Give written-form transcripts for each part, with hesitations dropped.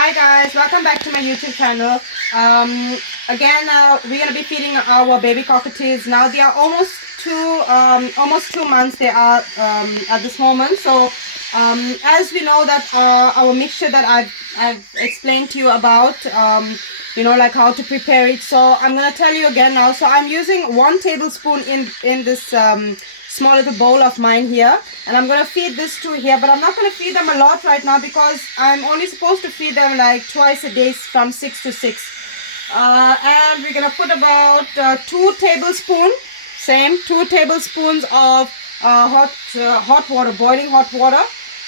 Hi guys, welcome back to my YouTube channel. Again, we're gonna be feeding our baby cockatiels. Now they are almost 2 months. They are at this moment. So as we know that our mixture that I've explained to you about, you know, like how to prepare it. So I'm gonna tell you again now. So I'm using 1 tablespoon in this small little bowl of mine here, and I'm going to feed this to here, but I'm not going to feed them a lot right now because I'm only supposed to feed them like twice a day from 6 to 6. And we're going to put about 2 tablespoons of hot water, boiling hot water.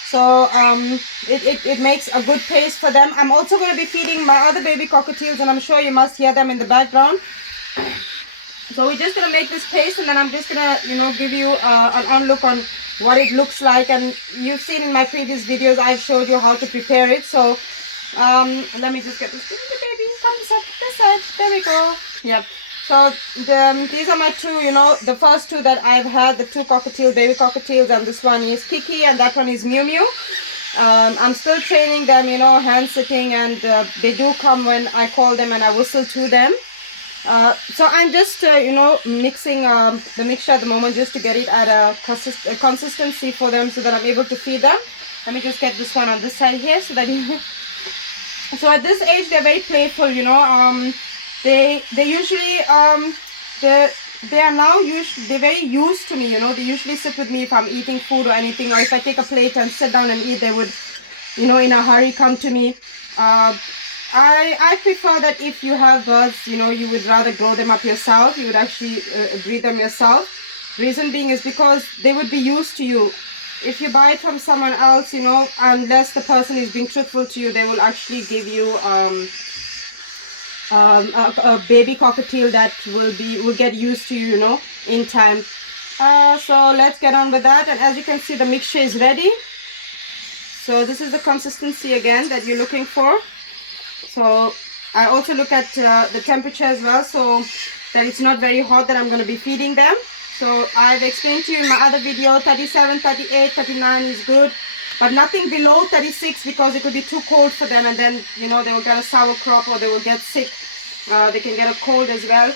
So it makes a good paste for them. I'm also going to be feeding my other baby cockatiels, and I'm sure you must hear them in the background. So we're just going to make this paste, and then I'm just going to, you know, give you an on-look on what it looks like. And you've seen in my previous videos, I showed you how to prepare it. So let me just get this baby. Come this side. There we go. Yep. So these are my 2, you know, the first 2 that I've had, the 2 cockatiel, baby cockatiels, and this one is Kiki, and that one is Mew Mew. I'm still training them, you know, hand sitting, and they do come when I call them and I whistle to them. So I'm just you know, mixing the mixture at the moment just to get it at a consistency for them so that I'm able to feed them. Let me just get this one on this side here so that so at this age they're very playful, you know. They usually they're very used to me, you know. They usually sit with me if I'm eating food or anything, or if I take a plate and sit down and eat, they would, you know, in a hurry come to me. I prefer that if you have birds, you know, you would rather grow them up yourself. You would actually breed them yourself. Reason being is because they would be used to you. If you buy it from someone else, you know, unless the person is being truthful to you, they will actually give you a baby cockatiel that will get used to you, you know, in time. So let's get on with that. And as you can see, the mixture is ready. So this is the consistency again that you're looking for. So I also look at the temperature as well, so that it's not very hot that I'm going to be feeding them. So I've explained to you in my other video, 37, 38, 39 is good, but nothing below 36 because it could be too cold for them, and then, you know, they will get a sour crop or they will get sick. They can get a cold as well.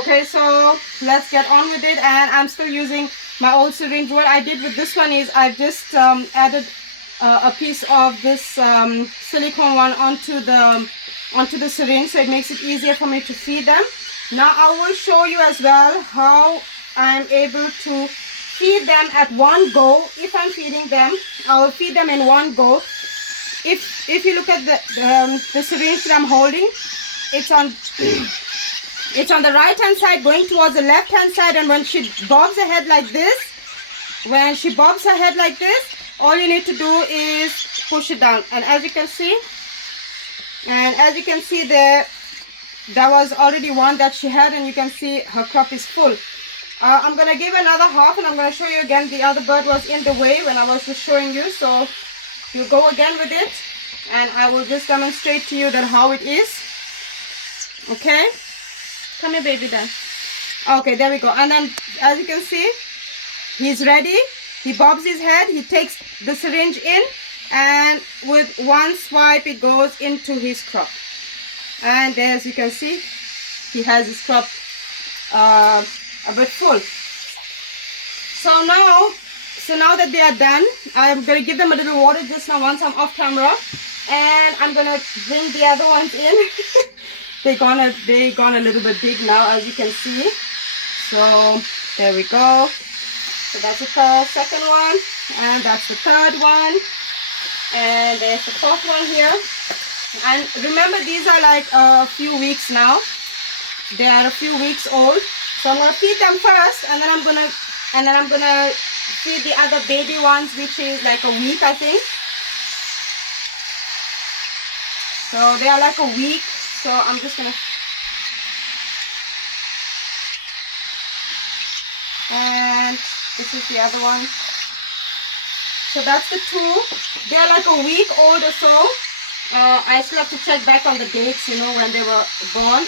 Okay, so let's get on with it. And I'm still using my old syringe. What I did with this one is I've just added a piece of this silicone one onto the syringe, so it makes it easier for me to feed them. Now I will show you as well how I'm able to feed them at one go. If I'm feeding them, I will feed them in one go. If you look at the syringe that I'm holding, it's on the right hand side going towards the left hand side, and when she bobs her head like this, all you need to do is push it down. And as you can see, there was already one that she had, and you can see her crop is full. I'm going to give another half, and I'm going to show you again. The other bird was in the way when I was just showing you, so you go again with it, and I will just demonstrate to you that how it is. Okay, come here baby then. Okay, there we go. And then as you can see, he's ready. He bobs his head, he takes the syringe in, and with one swipe it goes into his crop. And as you can see, he has his crop a bit full. So now that they are done, I'm going to give them a little water just now once I'm off camera. And I'm going to bring the other ones in. They're gone a little bit big now, as you can see. So there we go. So that's the second one, and that's the third one, and there's the 4th one here. And remember, these are like a few weeks now. They are a few weeks old. So I'm gonna feed them first, and then I'm gonna feed the other baby ones, which is like a week, I think. So they are like a week. So I'm just gonna. And this is the other one. So that's the 2. They're like a week old or so. I still have to check back on the dates, you know, when they were born.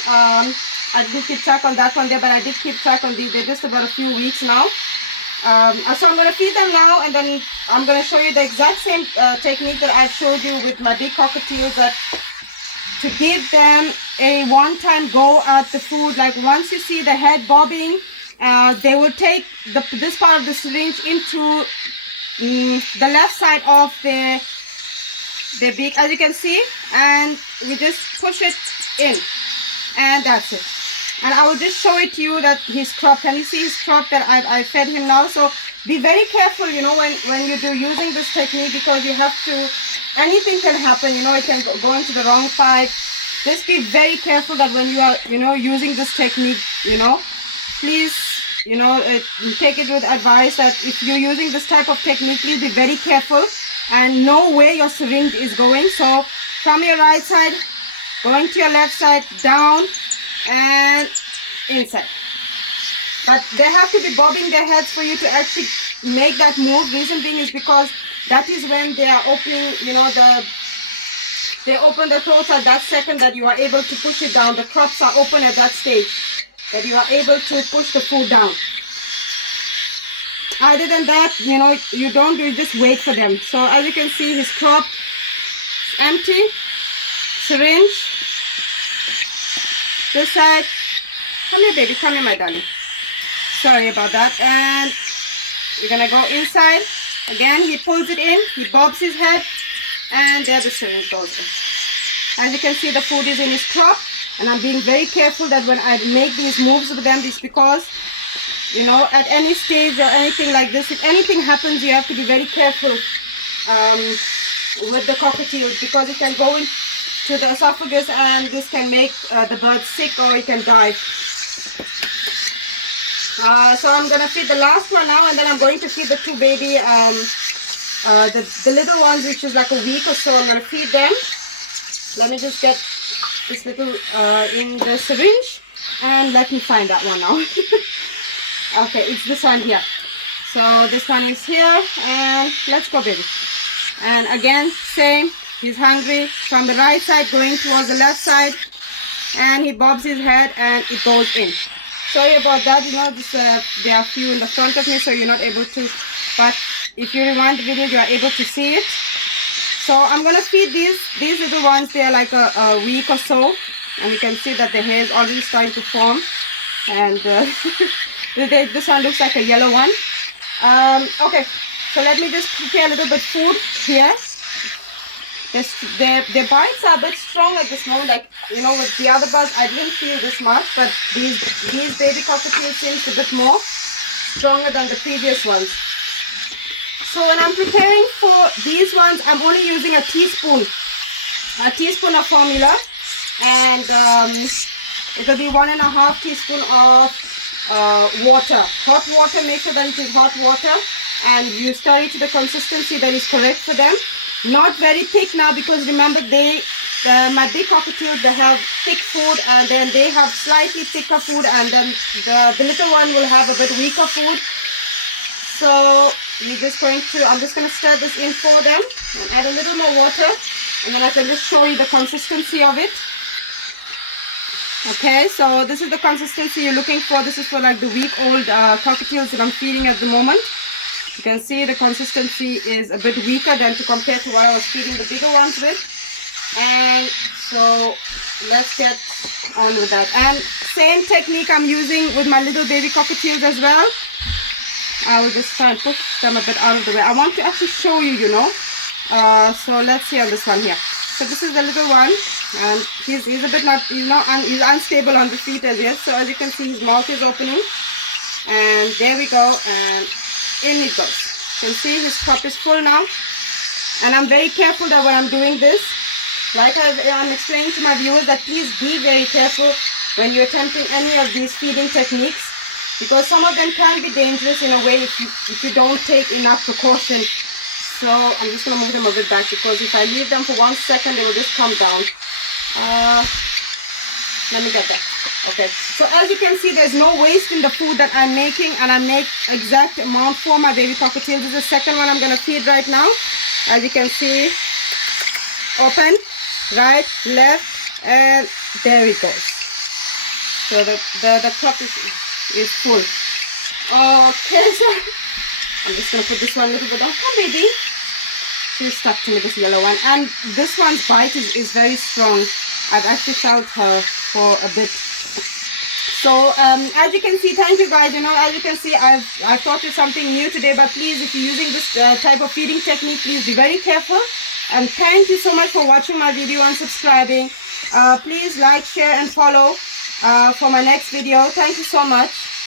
I did keep track on that one there, but I did keep track on these. They're just about a few weeks now. So I'm going to feed them now, and then I'm going to show you the exact same technique that I've showed you with my big cockatiels, that to give them a one-time go at the food. Like once you see the head bobbing, they will take this part of the syringe into the left side of their beak, as you can see, and we just push it in, and that's it. And I will just show it to you that his crop. Can you see his crop that I fed him now? So be very careful, you know, when you do using this technique, because you have to, anything can happen, you know, it can go into the wrong pipe. Just be very careful that when you are, you know, using this technique, you know, please, you know, take it with advice that if you're using this type of technique, please be very careful and know where your syringe is going. So from your right side, going to your left side, down and inside. But they have to be bobbing their heads for you to actually make that move. Reason being is because that is when they are opening, you know, they open the throats at that second that you are able to push it down. The crops are open at that stage that you are able to push the food down. Other than that, you know, you don't do, you just wait for them. So as you can see, his crop is empty. Syringe. This side. Come here, baby. Come here, my darling. Sorry about that. And we're gonna go inside. Again, he pulls it in. He bobs his head. And there the syringe goes in. As you can see, the food is in his crop. And I'm being very careful that when I make these moves with them, it's because, you know, at any stage or anything like this, if anything happens, you have to be very careful with the cockatiels, because it can go into the esophagus and this can make the bird sick, or it can die. So I'm going to feed the last one now, and then I'm going to feed the two baby, the little ones, which is like a week or so. I'm going to feed them. Let me just get this little in the syringe, and let me find that one now. Okay, it's this one here. So this one is here, and let's go, baby. And again, same. He's hungry. From the right side going towards the left side, and he bobs his head and it goes in. Sorry about that, you know, this, there are a few in the front of me, so you're not able to, but if you rewind the video, you are able to see it. So I'm gonna feed these little ones. They are like a week or so, and you can see that the hair is already starting to form, and this one looks like a yellow one. Okay, so let me just prepare a little bit food here. Their bites are a bit strong at this moment. Like, you know, with the other birds, I didn't feel this much, but these baby cockatiels seems a bit more stronger than the previous ones. So when I'm preparing for these ones, I'm only using a teaspoon of formula, and it will be 1.5 teaspoon of water, hot water. Make sure that it is hot water, and you stir it to the consistency that is correct for them. Not very thick now, because remember, my big cockatiels, they have thick food, and then they have slightly thicker food, and then the little one will have a bit weaker food. So I'm just going to stir this in for them and add a little more water, and then I can just show you the consistency of it. Okay, so this is the consistency you're looking for. This is for like the week-old cockatiels that I'm feeding at the moment. You can see the consistency is a bit weaker than to compare to what I was feeding the bigger ones with. And so let's get on with that. And same technique I'm using with my little baby cockatiels as well. I will just try and push them a bit out of the way. I want to actually show you, you know. So let's see on this one here. So this is the little one, and he's a bit he's unstable on the feet as yet. So as you can see, his mouth is opening, and there we go, and in it goes. You can see his cup is full now, and I'm very careful that when I'm doing this, like I'm explaining to my viewers, that please be very careful when you're attempting any of these feeding techniques, because some of them can be dangerous in a way if you don't take enough precaution. So I'm just going to move them a bit back, because if I leave them for 1 second, they will just come down. Let me get that. Okay, so as you can see, there's no waste in the food that I'm making, and I make exact amount for my baby cockatiels. This is the second one I'm going to feed right now. As you can see, open, right, left, and there it goes. So the cup is full. Okay, so I'm just going to put this one a little bit on. Come, baby. She's stuck to me, this yellow one. And this one's bite is very strong. I've actually felt her for a bit. So as you can see, thank you guys. As you can see, I've taught you something new today. But please, if you're using this type of feeding technique, please be very careful. And thank you so much for watching my video and subscribing. Please like, share, and follow for my next video. Thank you so much.